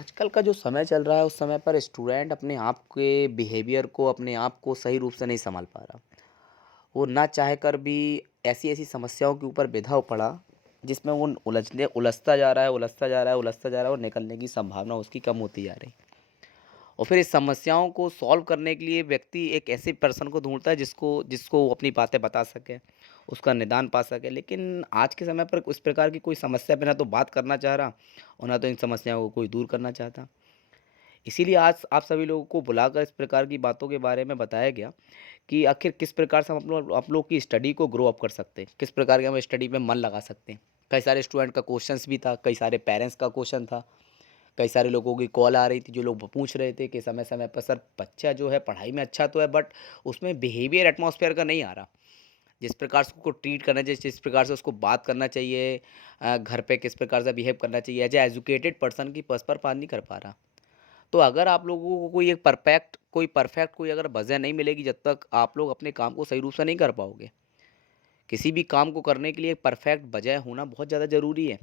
आजकल का जो समय चल रहा है उस समय पर स्टूडेंट अपने आप के बिहेवियर को अपने आप को सही रूप से नहीं संभाल पा रहा। वो ना चाह कर भी ऐसी-ऐसी समस्याओं के ऊपर बिधा पड़ा जिसमें वो उलझता जा रहा है, उलझता जा रहा है, उलझता जा रहा है और निकलने की संभावना उसकी कम होती जा रही। और फिर इस समस्याओं को सॉल्व करने के लिए व्यक्ति एक ऐसे पर्सन को ढूँढता है जिसको जिसको वो अपनी बातें बता सके, उसका निदान पा सके। लेकिन आज के समय पर उस प्रकार की कोई समस्या पे ना तो बात करना चाह रहा और ना तो इन समस्याओं को कोई दूर करना चाहता। इसीलिए आज आप सभी लोगों को बुलाकर इस प्रकार की बातों के बारे में बताया गया कि आखिर किस प्रकार से हम आप लोग की स्टडी को ग्रो अप कर सकते हैं, किस प्रकार के हम स्टडी में मन लगा सकते हैं। कई सारे स्टूडेंट का क्वेश्चंस भी था, कई सारे पेरेंट्स का क्वेश्चन था, कई सारे लोगों की कॉल आ रही थी जो लोग पूछ रहे थे कि समय-समय पर सर बच्चा जो है पढ़ाई में अच्छा तो है बट उसमें बिहेवियर एटमॉस्फेयर का नहीं आ रहा। जिस प्रकार से उसको ट्रीट करना चाहिए, जिस प्रकार से उसको बात करना चाहिए, घर पे किस प्रकार से बिहेव करना चाहिए एज़ अ एजुकेटेड पर्सन की पर्स पर बात नहीं कर पा रहा। तो अगर आप लोगों को कोई परफेक्ट कोई अगर वजह नहीं मिलेगी जब तक आप लोग अपने काम को सही रूप से नहीं कर पाओगे। किसी भी काम को करने के लिए एक परफेक्ट वजह होना बहुत ज़्यादा ज़रूरी है।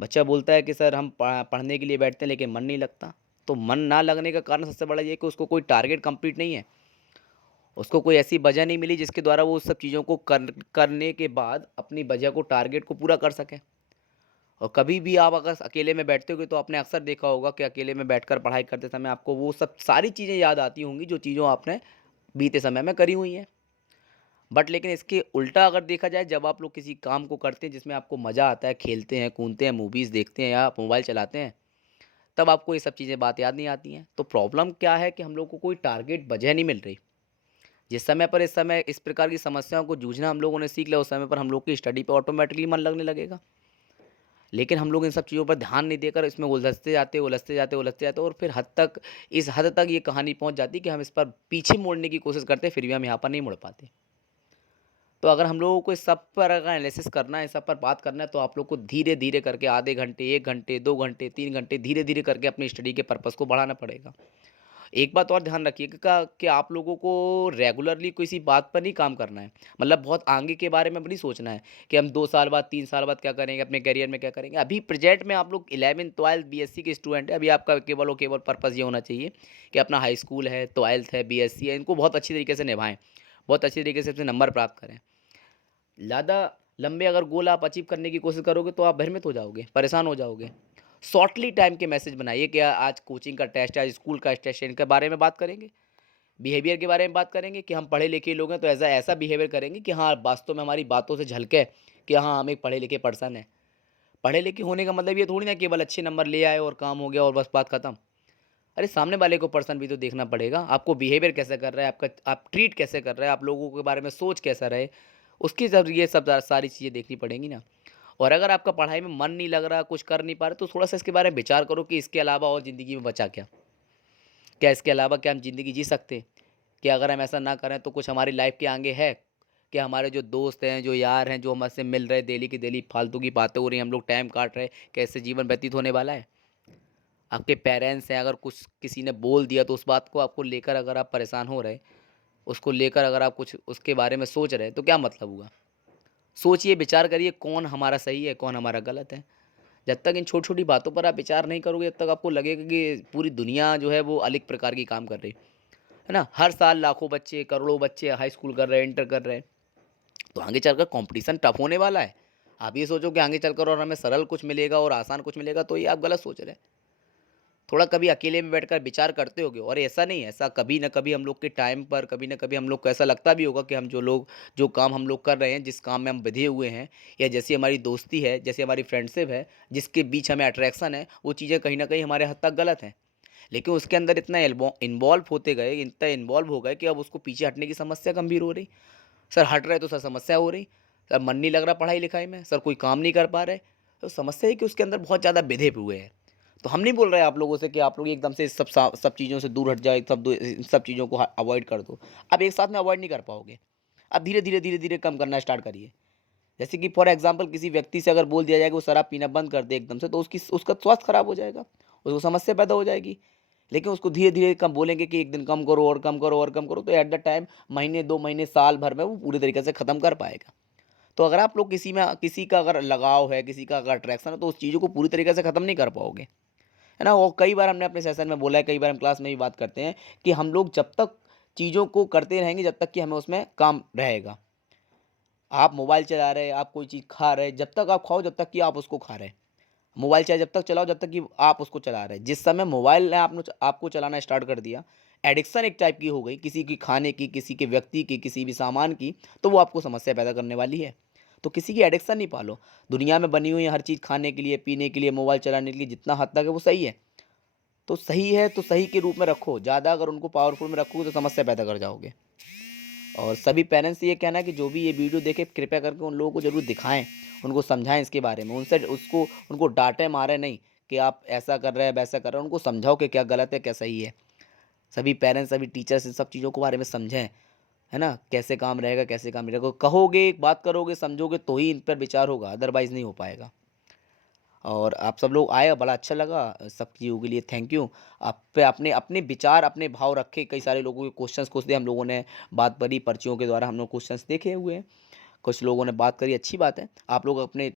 बच्चा बोलता है कि सर हम पढ़ने के लिए बैठते हैं लेकिन मन नहीं लगता। तो मन ना लगने का कारण सबसे बड़ा ये है कि उसको कोई टारगेट कंप्लीट नहीं है। उसको कोई ऐसी वजह नहीं मिली जिसके द्वारा वो उस सब चीज़ों को करने के बाद अपनी वजह को टारगेट को पूरा कर सके। और कभी भी आप अगर अकेले में बैठते होगे तो आपने अक्सर देखा होगा कि अकेले में बैठकर पढ़ाई करते समय आपको वो सब सारी चीज़ें याद आती होंगी जो चीज़ों आपने बीते समय में करी हुई हैं। बट लेकिन इसके उल्टा अगर देखा जाए जब आप लोग किसी काम को करते हैं जिसमें आपको मज़ा आता है, खेलते हैं, कूदते हैं, मूवीज़ देखते हैं या आप मोबाइल चलाते हैं, तब आपको ये सब चीज़ें बात याद नहीं आती हैं। तो प्रॉब्लम क्या है कि हम लोग को कोई टारगेट वजह नहीं मिल रही। जिस समय पर इस प्रकार की समस्याओं को जूझना हम लोगों ने सीख लिया उस समय पर हम लोग की स्टडी पे ऑटोमेटिकली मन लगने लगेगा। लेकिन हम लोग इन सब चीज़ों पर ध्यान नहीं देकर इसमें उलझते जाते, उलझते जाते, उलझते जाते और फिर इस हद तक ये कहानी पहुँच जाती है कि हम इस पर पीछे मोड़ने की कोशिश करते हैं, फिर भी हम यहाँ पर नहीं मुड़ पाते। तो अगर हम लोगों को इस सब पर अगर एनालिसिस करना है, इस सब पर बात करना है, तो आप लोग को धीरे-धीरे करके आधे घंटे, 1 घंटे, 2 घंटे, 3 घंटे धीरे-धीरे करके अपनी स्टडी के पर्पज़ को बढ़ाना पड़ेगा। एक बात और ध्यान रखिएगा कि आप लोगों को रेगुलरली किसी बात पर नहीं काम करना है। मतलब बहुत आगे के बारे में भी नहीं सोचना है कि हम 2 साल बाद, 3 साल बाद क्या करेंगे, अपने करियर में क्या करेंगे। अभी प्रेज़ेंट में आप लोग 11th-12th बीएससी के स्टूडेंट हैं। अभी आपका केवल और केवल पर्पज़ ये होना चाहिए कि अपना हाई स्कूल है, 12th है, बीएससी है, इनको बहुत अच्छी तरीके से निभाएँ। बहुत अच्छी तरीके से अपने नंबर प्राप्त करें। ज़्यादा लंबे अगर गोल आप अचीव करने की कोशिश करोगे तो आप भ्रमित हो जाओगे, परेशान हो जाओगे। शॉर्टली टाइम के मैसेज बनाइए कि आज कोचिंग का टेस्ट है, आज स्कूल का टेस्ट है, इनके बारे में बात करेंगे। बिहेवियर के बारे में बात करेंगे कि हम पढ़े लिखे लोग हैं तो ऐसा ऐसा बिहेवियर करेंगे कि हाँ, वास्तव में हमारी बातों से झलके कि हाँ, हम एक पढ़े लिखे पर्सन हैं। पढ़े लिखे होने का मतलब ये थोड़ी ना केवल अच्छे नंबर ले आए और काम हो गया और बस बात खत्म। अरे सामने वाले को पर्सन भी तो देखना पड़ेगा। आपको बिहेवियर कैसे कर रहा है, आप ट्रीट कैसे कर रहे हैं, आप लोगों के बारे में सोच कैसा रहे, उसकी ज़रिए सब सारी चीज़ें देखनी पड़ेंगी ना। और अगर आपका पढ़ाई में मन नहीं लग रहा, कुछ कर नहीं पा रहे, तो थोड़ा-सा इसके बारे में विचार करो कि इसके अलावा और ज़िंदगी में बचा क्या? क्या इसके अलावा क्या हम ज़िंदगी जी सकते हैं? कि अगर हम ऐसा ना करें तो कुछ हमारी लाइफ़ के आगे है? कि हमारे जो दोस्त हैं, जो यार हैं, जो हमसे मिल रहे डेली की डेली फालतू की बातें हो रही हैं, हम लोग टाइम काट रहे हैं, कैसे जीवन व्यतीत होने वाला है? आपके पेरेंट्स हैं, अगर कुछ किसी ने बोल दिया तो उस बात को आपको लेकर अगर आप परेशान हो रहे, उसको लेकर अगर आप कुछ उसके बारे में सोच रहे, तो क्या मतलब हुआ? सोचिए, विचार करिए कौन हमारा सही है, कौन हमारा गलत है। जब तक इन छोटी-छोटी बातों पर आप विचार नहीं करोगे, तब तक आपको लगेगा कि पूरी दुनिया जो है वो अलग प्रकार की काम कर रही है ना? हर साल लाखों बच्चे, करोड़ों बच्चे हाई स्कूल कर रहे हैं, इंटर कर रहे हैं, तो आगे चलकर कॉम्पिटिशन टफ होने वाला है। आप ये सोचो कि आगे चलकर और हमें सरल कुछ मिलेगा और आसान कुछ मिलेगा, तो ये आप गलत सोच रहे हैं। थोड़ा कभी अकेले में बैठकर विचार करते होगे और ऐसा नहीं है, ऐसा कभी न कभी हम लोग के टाइम पर कभी न कभी हम लोग को ऐसा लगता भी होगा कि हम जो काम हम लोग कर रहे हैं, जिस काम में हम बंधे हुए हैं या जैसी हमारी दोस्ती है, जैसे हमारी फ्रेंडशिप है, जिसके बीच हमें अट्रैक्शन है, वो चीज़ें कहीं न कहीं हमारे हद तक गलत हैं। लेकिन उसके अंदर इतना इन्वॉल्व होते गए, इतना इन्वॉल्व हो गए कि अब उसको पीछे हटने की समस्या गंभीर हो रही। सर हट रहे तो सर समस्या हो रही। सर मन नहीं लग रहा पढ़ाई-लिखाई में, सर कोई काम नहीं कर पा रहे। तो समस्या है कि उसके अंदर बहुत ज़्यादा बिधे हुए हैं। तो हम नहीं बोल रहे आप लोगों से कि आप लोग एकदम से सब चीज़ों से दूर हट जाओ, इन सब चीज़ों को अवॉइड कर दो। आप एक साथ में अवॉइड नहीं कर पाओगे। आप धीरे-धीरे, धीरे-धीरे कम करना स्टार्ट करिए। जैसे कि फॉर एग्ज़ाम्पल किसी व्यक्ति से अगर बोल दिया जाए कि वो शराब पीना बंद कर दे एकदम से, तो उसका स्वास्थ्य खराब हो जाएगा, उसको समस्या पैदा हो जाएगी। लेकिन उसको धीरे-धीरे कम बोलेंगे कि एक दिन कम करो और कम करो और कम करो, तो एट द टाइम महीने, 2 महीने, साल भर में वो पूरी तरीके से खत्म कर पाएगा। तो अगर आप लोग किसी का अगर लगाव है, किसी का अगर अट्रैक्शन है, तो उस चीज़ों को पूरी तरीके से खत्म नहीं कर पाओगे। है ना? और कई बार हमने अपने सेशन में बोला है, कई बार हम क्लास में भी बात करते हैं कि हम लोग जब तक चीज़ों को करते रहेंगे, जब तक कि हमें उसमें काम रहेगा। आप मोबाइल चला रहे हैं, आप कोई चीज़ खा रहे हैं, जब तक आप खाओ, जब तक कि आप उसको खा रहे हैं। मोबाइल चाहे जब तक चलाओ, जब तक कि आप उसको चला रहे हैं। जिस समय मोबाइल ने आपने आपको चलाना स्टार्ट कर दिया, एडिक्शन एक टाइप की हो गई, किसी की खाने की, किसी के व्यक्ति की, किसी भी सामान की, तो वो आपको समस्या पैदा करने वाली है। तो किसी की एडिक्शन नहीं पालो। दुनिया में बनी हुई है हर चीज़, खाने के लिए, पीने के लिए, मोबाइल चलाने के लिए, जितना हद तक है वो सही है। तो सही है तो सही के रूप में रखो, ज़्यादा अगर उनको पावरफुल में रखोगे तो समस्या पैदा कर जाओगे। और सभी पेरेंट्स से ये कहना है कि जो भी ये वीडियो देखे, कृपया करके उन लोगों को ज़रूर दिखाएँ, उनको समझाएँ इसके बारे में। उनसे उसको उनको डाँटे मारे नहीं कि आप ऐसा कर रहे हैं, वैसा कर रहे हैं। उनको समझाओ कि क्या गलत है, क्या सही है। सभी पेरेंट्स, सभी टीचर्स इन सब चीज़ों के बारे में समझें, है ना? कैसे काम रहेगा, कैसे काम नहीं रहेगा। कहोगे, बात करोगे, समझोगे तो ही इन पर विचार होगा, अदरवाइज़ नहीं हो पाएगा। और आप सब लोग आए, बड़ा अच्छा लगा। सब चीज़ों के लिए थैंक यू। आप पे अपने अपने विचार, अपने भाव रखे। कई सारे लोगों के क्वेश्चंस पूछ दिए हम लोगों ने, बात करी, पर्चियों के द्वारा हम लोग क्वेश्चंस देखे हुए हैं। कुछ लोगों ने बात करी, अच्छी बात है। आप लोग अपने